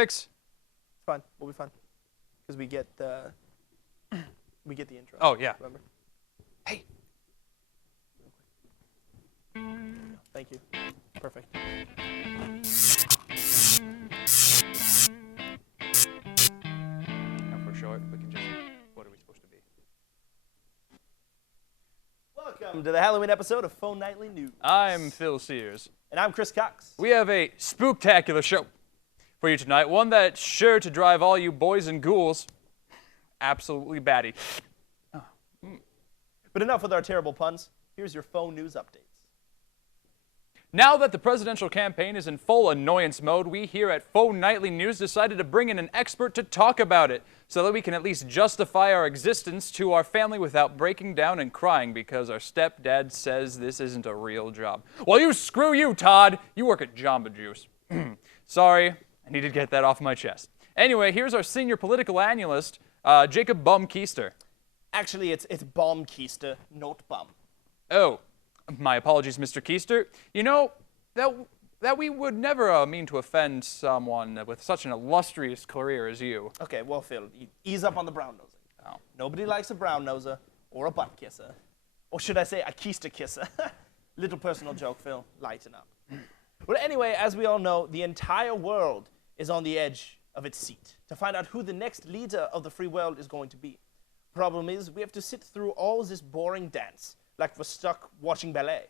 It's fine. We'll be fine. Because we get the intro. Oh, yeah. Remember? Hey. Thank you. Perfect. Now for short, we can just, what are we supposed to be? Welcome to the Halloween episode of Fortnightly News. I'm Phil Sears. And I'm Chris Cox. We have a spooktacular show for you tonight, one that's sure to drive all you boys and ghouls absolutely batty. But enough with our terrible puns. Here's your phone news updates. Now that the presidential campaign is in full annoyance mode, we here at Fortnightly News decided to bring in an expert to talk about it, so that we can at least justify our existence to our family without breaking down and crying because our stepdad says this isn't a real job. Well, screw you, Todd. You work at Jamba Juice. Sorry, I needed to get that off my chest. Anyway, here's our senior political analyst, Jacob Baumkeister. Actually, it's Baumkeister, not Bum. Oh, my apologies, Mr. Keister. You know, that we would never mean to offend someone with such an illustrious career as you. Okay, well, Phil, ease up on the brown nosing. Oh. Nobody likes a brown noser or a butt kisser. Or should I say a keister kisser? Little personal joke, Phil. Lighten up. Well, anyway, as we all know, the entire world is on the edge of its seat to find out who the next leader of the free world is going to be. Problem is, we have to sit through all this boring dance, like we're stuck watching ballet.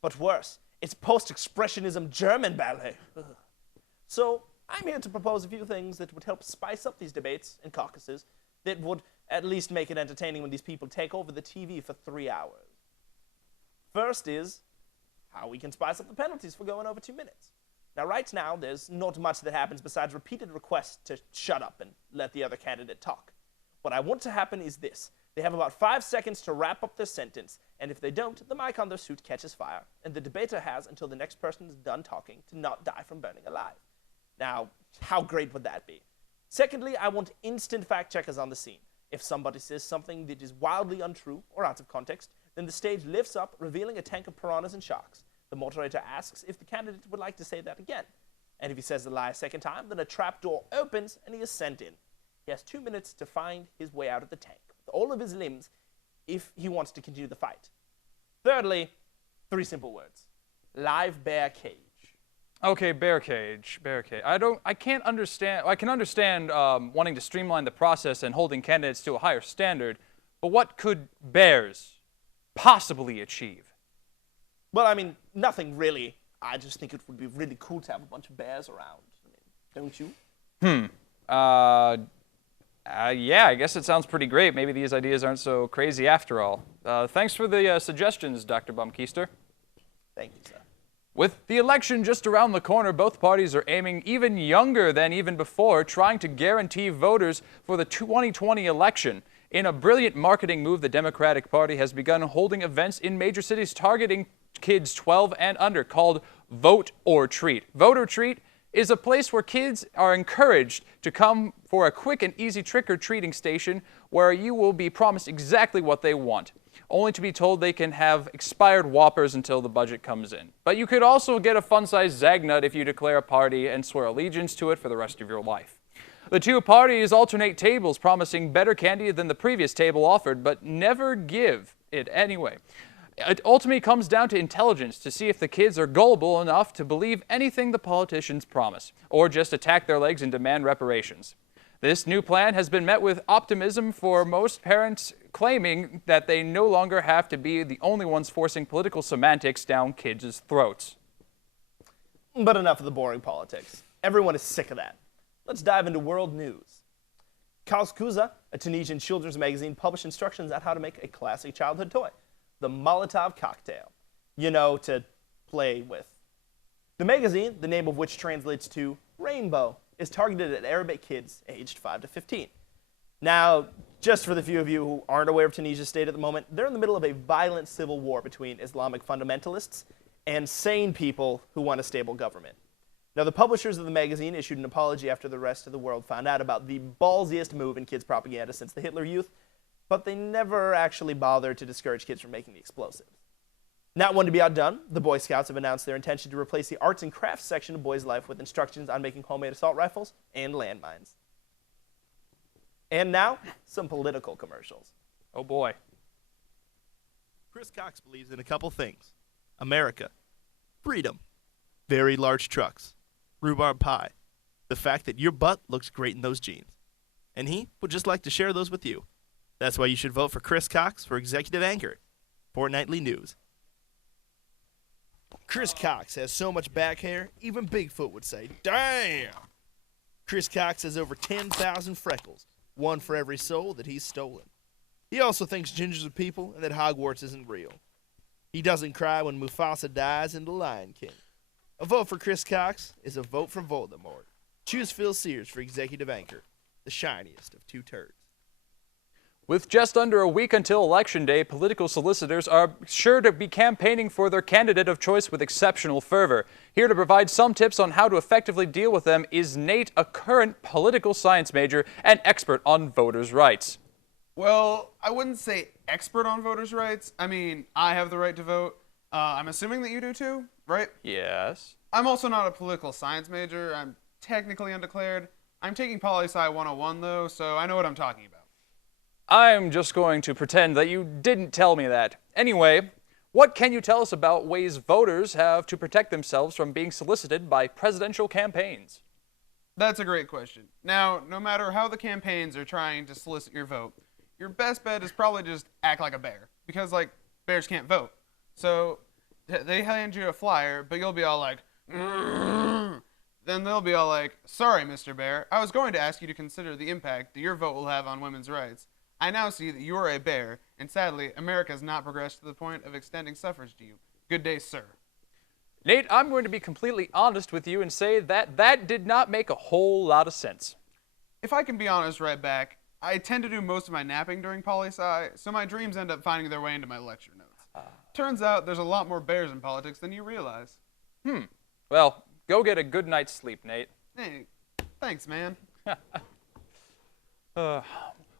But worse, it's post-expressionism German ballet. So, I'm here to propose a few things that would help spice up these debates and caucuses that would at least make it entertaining when these people take over the TV for 3 hours. First is how we can spice up the penalties for going over 2 minutes. Now, right now, there's not much that happens besides repeated requests to shut up and let the other candidate talk. What I want to happen is this. They have about 5 seconds to wrap up their sentence, and if they don't, the mic on their suit catches fire, and the debater has until the next person is done talking to not die from burning alive. Now, how great would that be? Secondly, I want instant fact-checkers on the scene. If somebody says something that is wildly untrue or out of context, then the stage lifts up, revealing a tank of piranhas and sharks. The moderator asks if the candidate would like to say that again. And if he says the lie a second time, then a trapdoor opens and he is sent in. He has 2 minutes to find his way out of the tank, with all of his limbs, if he wants to continue the fight. Thirdly, 3 simple words. Live bear cage. Okay, bear cage. I can understand wanting to streamline the process and holding candidates to a higher standard, but what could bears possibly achieve? Well, I mean, nothing really. I just think it would be really cool to have a bunch of bears around. I mean, don't you? Yeah, I guess it sounds pretty great. Maybe these ideas aren't so crazy after all. Thanks for the suggestions, Dr. Baumkeister. Thank you, sir. With the election just around the corner, both parties are aiming even younger than even before, trying to guarantee voters for the 2020 election. In a brilliant marketing move, the Democratic Party has begun holding events in major cities targeting kids 12 and under called Vote or Treat. Vote or Treat is a place where kids are encouraged to come for a quick and easy trick-or-treating station where you will be promised exactly what they want, only to be told they can have expired Whoppers until the budget comes in. But you could also get a fun-sized Zagnut if you declare a party and swear allegiance to it for the rest of your life. The two parties alternate tables, promising better candy than the previous table offered, but never give it anyway. It ultimately comes down to intelligence to see if the kids are gullible enough to believe anything the politicians promise, or just attack their legs and demand reparations. This new plan has been met with optimism for most parents, claiming that they no longer have to be the only ones forcing political semantics down kids' throats. But enough of the boring politics. Everyone is sick of that. Let's dive into world news. Kazkuza, a Tunisian children's magazine, published instructions on how to make a classic childhood toy, the Molotov cocktail, to play with. The magazine, the name of which translates to rainbow, is targeted at Arabic kids aged 5 to 15. Now, just for the few of you who aren't aware of Tunisia's state at the moment, they're in the middle of a violent civil war between Islamic fundamentalists and sane people who want a stable government. Now, the publishers of the magazine issued an apology after the rest of the world found out about the ballsiest move in kids' propaganda since the Hitler Youth, but they never actually bothered to discourage kids from making the explosives. Not one to be outdone, the Boy Scouts have announced their intention to replace the arts and crafts section of Boys Life with instructions on making homemade assault rifles and landmines. And now, some political commercials. Oh boy. Chris Cox believes in a couple things: America, freedom, very large trucks, rhubarb pie, the fact that your butt looks great in those jeans. And he would just like to share those with you. That's why you should vote for Chris Cox for executive anchor. Fortnightly News. Chris Cox has so much back hair, even Bigfoot would say, "Damn!" Chris Cox has over 10,000 freckles, one for every soul that he's stolen. He also thinks gingers are people and that Hogwarts isn't real. He doesn't cry when Mufasa dies in The Lion King. A vote for Chris Cox is a vote for Voldemort. Choose Phil Sears for executive anchor, the shiniest of two turds. With just under a week until Election Day, political solicitors are sure to be campaigning for their candidate of choice with exceptional fervor. Here to provide some tips on how to effectively deal with them is Nate, a current political science major and expert on voters' rights. Well, I wouldn't say expert on voters' rights. I mean, I have the right to vote. I'm assuming that you do too, right? Yes. I'm also not a political science major. I'm technically undeclared. I'm taking Poli-sci 101 though, so I know what I'm talking about. I'm just going to pretend that you didn't tell me that. Anyway, what can you tell us about ways voters have to protect themselves from being solicited by presidential campaigns? That's a great question. Now, no matter how the campaigns are trying to solicit your vote, your best bet is probably just act like a bear, because like bears can't vote. So they hand you a flyer, but you'll be all like, "Mm." Then they'll be all like, "Sorry, Mr. Bear, I was going to ask you to consider the impact that your vote will have on women's rights. I now see that you are a bear, and sadly, America has not progressed to the point of extending suffrage to you. Good day, sir." Nate, I'm going to be completely honest with you and say that that did not make a whole lot of sense. If I can be honest right back, I tend to do most of my napping during poli-sci, so my dreams end up finding their way into my lecture notes. Turns out there's a lot more bears in politics than you realize. Well, go get a good night's sleep, Nate. Hey, thanks, man.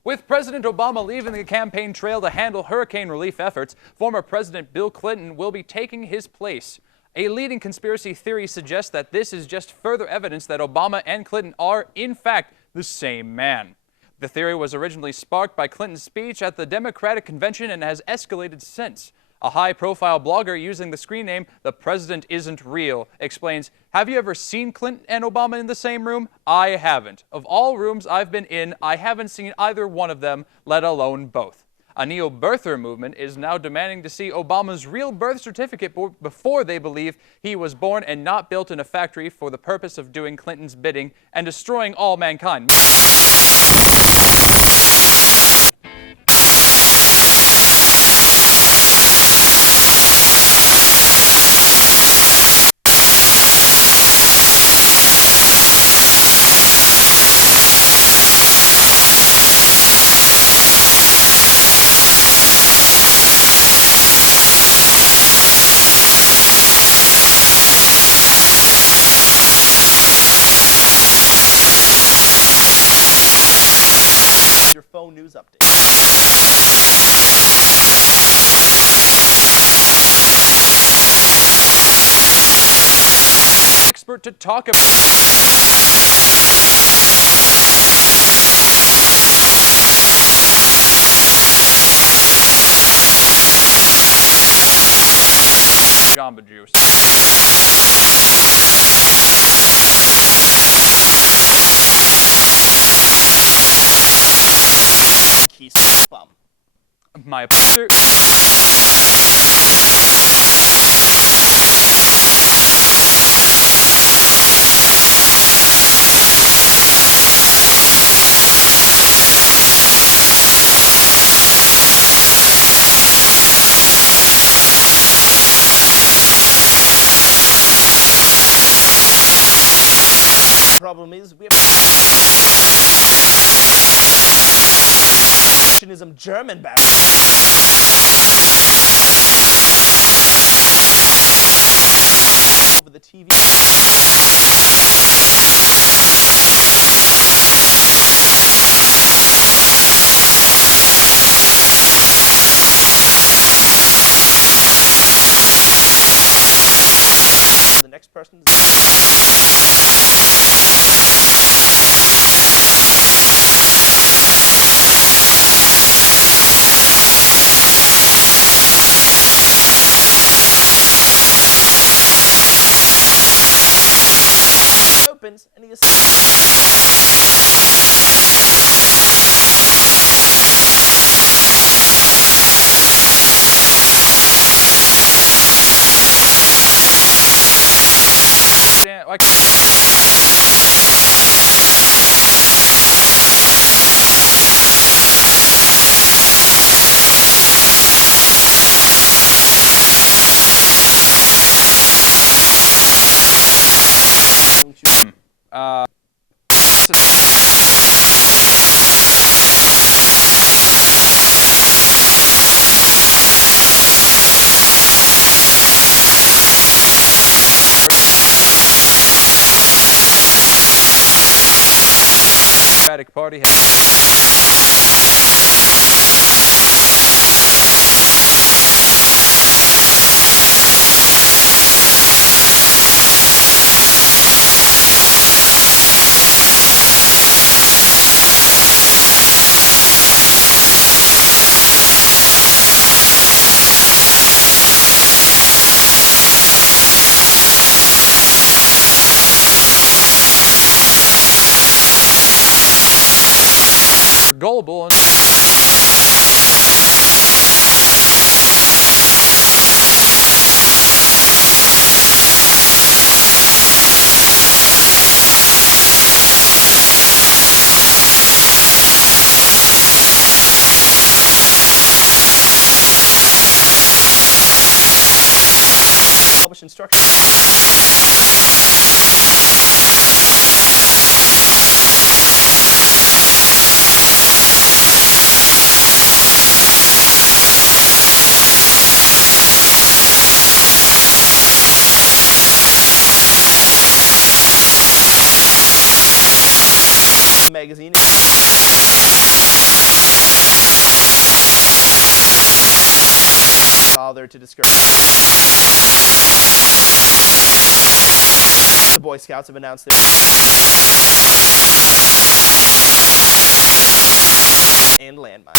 With President Obama leaving the campaign trail to handle hurricane relief efforts, former President Bill Clinton will be taking his place. A leading conspiracy theory suggests that this is just further evidence that Obama and Clinton are, in fact, the same man. The theory was originally sparked by Clinton's speech at the Democratic convention and has escalated since. A high-profile blogger using the screen name "The President Isn't Real" explains, "Have you ever seen Clinton and Obama in the same room? I haven't. Of all rooms I've been in, I haven't seen either one of them, let alone both." A neo-birther movement is now demanding to see Obama's real birth certificate before they believe he was born and not built in a factory for the purpose of doing Clinton's bidding and destroying all mankind. Your phone news update. Expert to talk about Jamba Juice. Keys bum. My Problem is, we have German back. Over the TV. weapons, and he is. Like Democratic Party has gullible and Publish instructions. Magazine. Bother to describe. The Boy Scouts have announced their and landmines.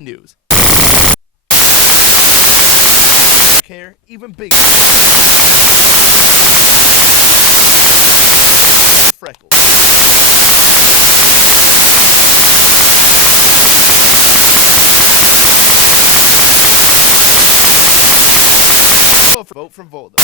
News. Care even bigger. Freckles. Vote from Volda.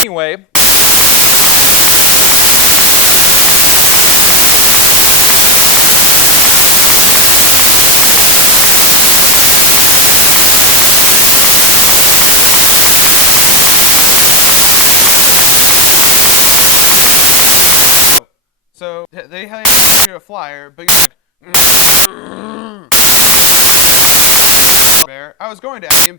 anyway. So they hand you a flyer, but you're like, bear. I was going to ask him.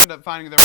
End up finding their.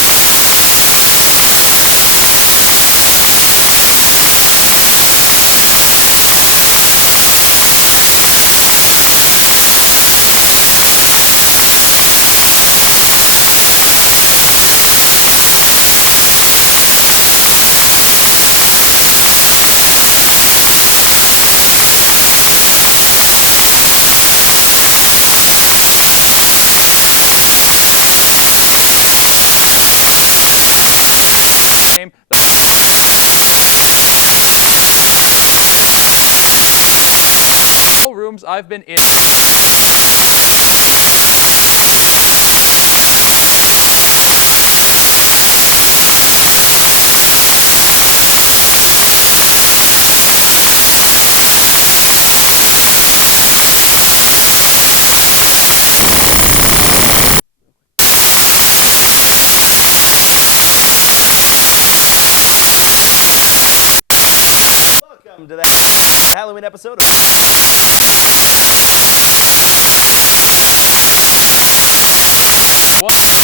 rooms I've been in. Welcome to the Halloween episode of What?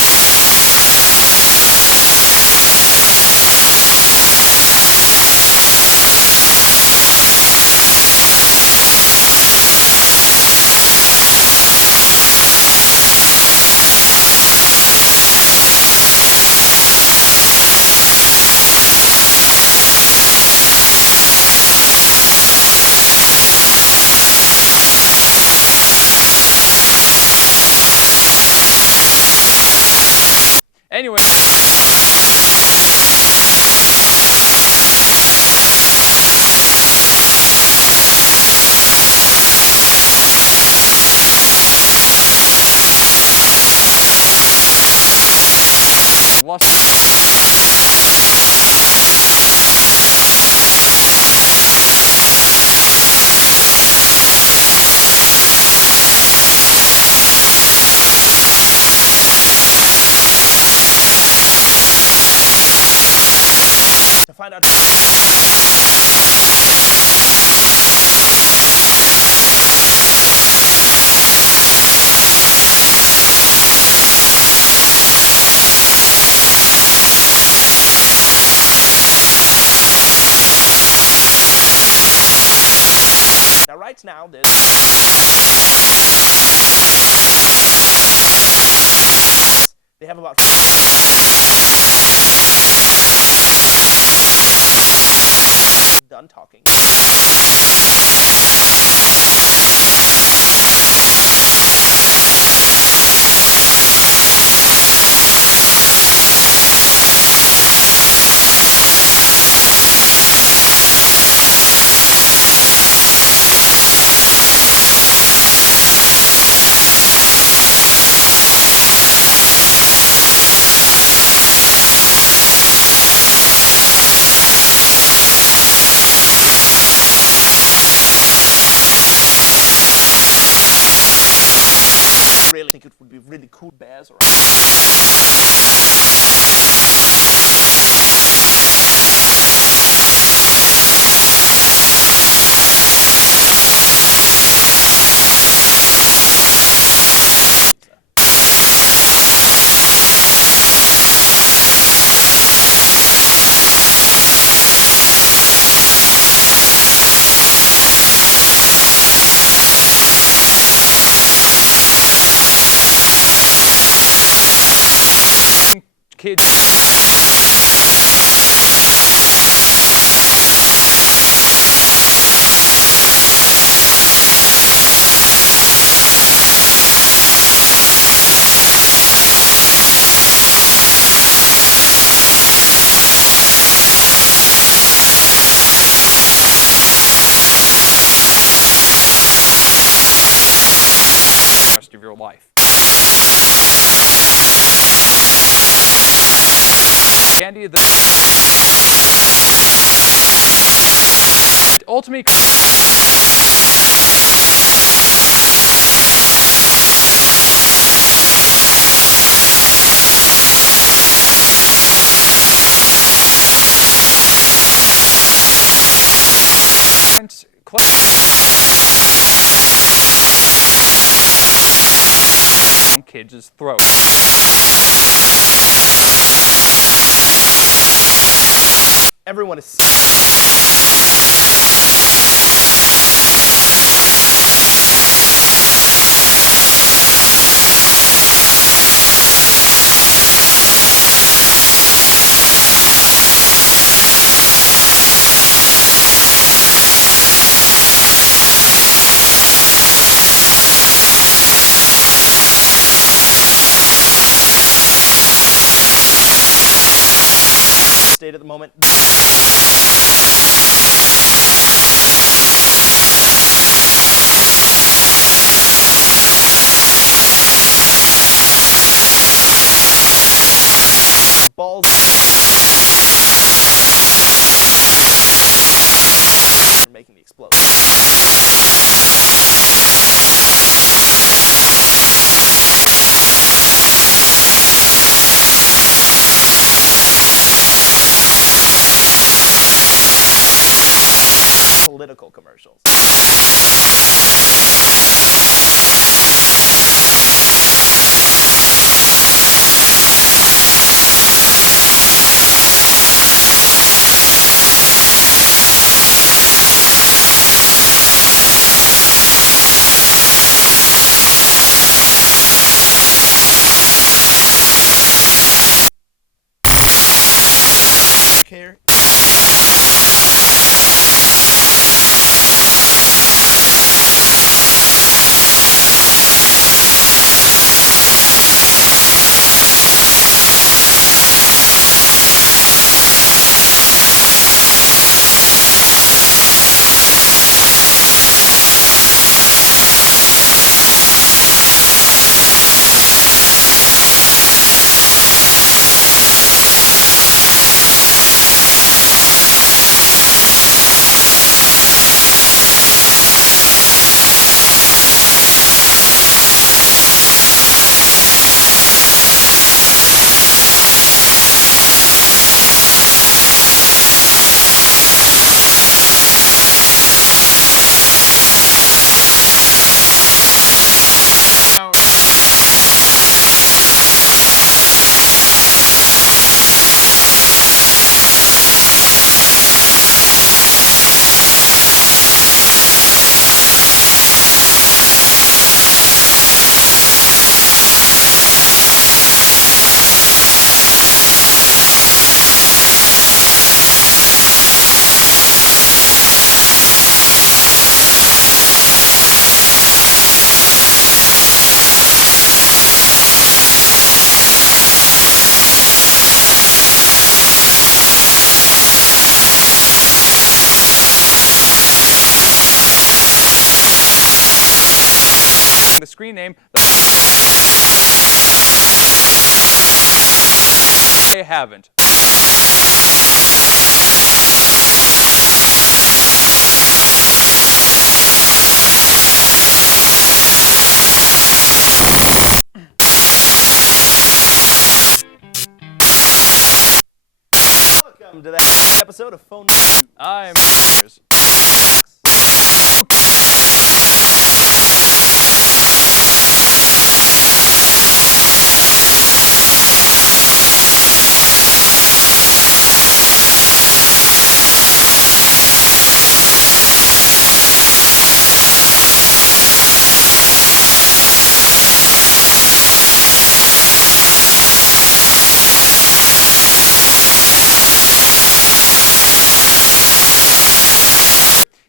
Anyway. to find out. Now, right now, there's they have about done talking. Really think it would be really cool bears around. Kids. Rest of your life. Candy the ultimate kids' throat. Everyone is. State at the moment. political commercials. Care. Now, The screen name. I haven't. Welcome to that episode of Phone. I'm.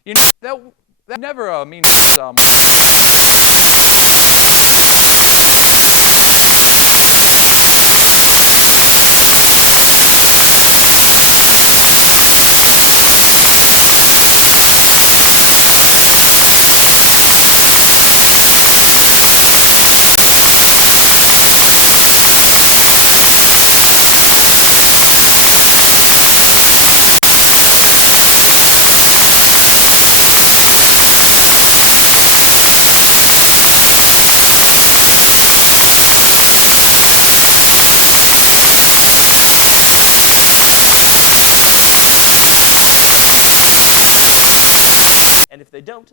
You know, that never means And if they don't,